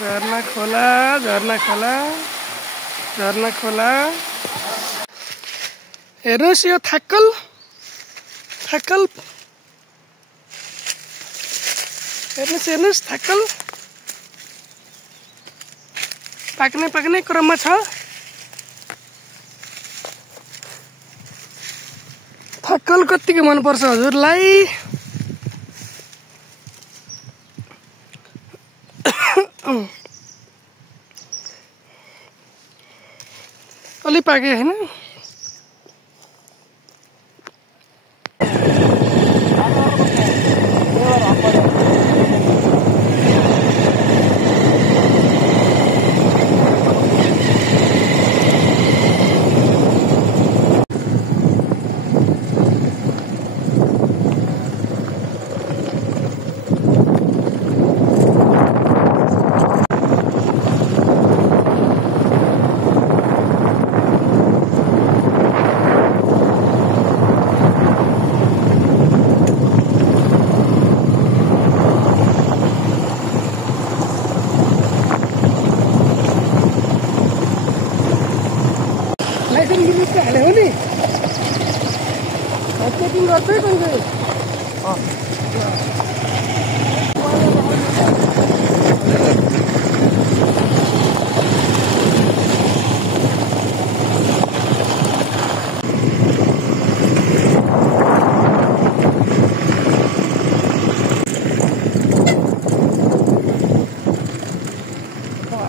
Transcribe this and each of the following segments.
झरना खोला झरना खोला झरना खोला हेर्नुहोस् यो थाकल थाकल हेर्नुहोस् थाकल पाक्ने क्रममा छ। थाकल कतिको मनपर्छ हजुरलाई? अलि पाके हैन? हाले हो नि चेकिङ गर्दै कहिले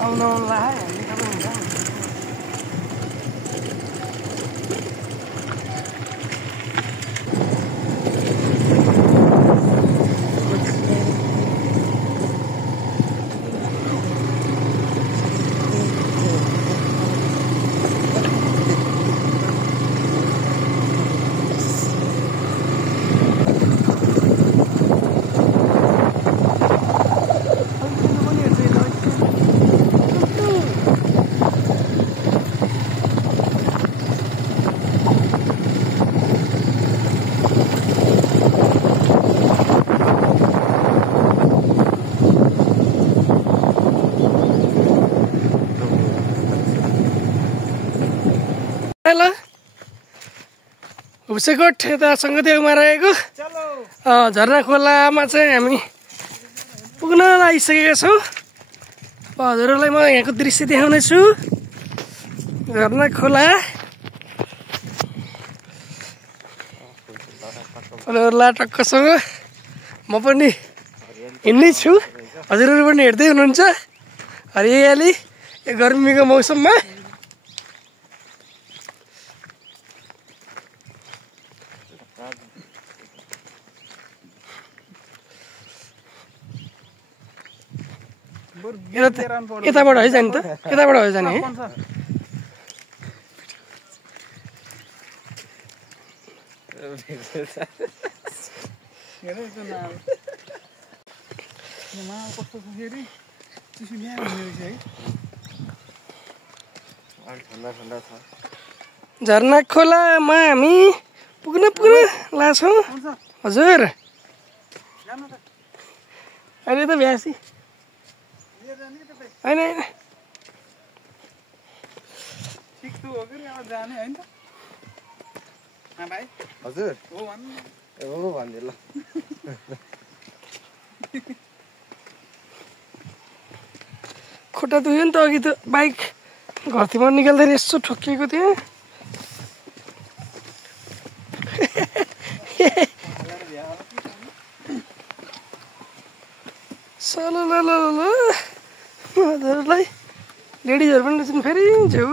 आउन ला हुसेकोट यता सङ्गतिमा रहेको झरना खोलामा चाहिँ हामी पुग्न लागिसकेका छौँ। हजुरहरूलाई म यहाँको दृश्य देखाउने छु। झरना खोला लाटक्कसँग म पनि हिँड्नै छु, हजुरहरू पनि हेर्दै हुनुहुन्छ हरियाली यो गर्मीको मौसममा। यताबाट है जाने त यताबाट है जाने है झरना खोलामा हामी पुग्न लाग्छौँ हजुर। अहिले त भ्यासी होइन हजुर हो भन्दै ल खुट्टा दुख्यो नि त अघि त बाइक घरतिर निकाल्दाखेरि यसो ठोकिएको थियो। हजुरलाई लेडिजहरू पनि रहेछन् फेरि छेउ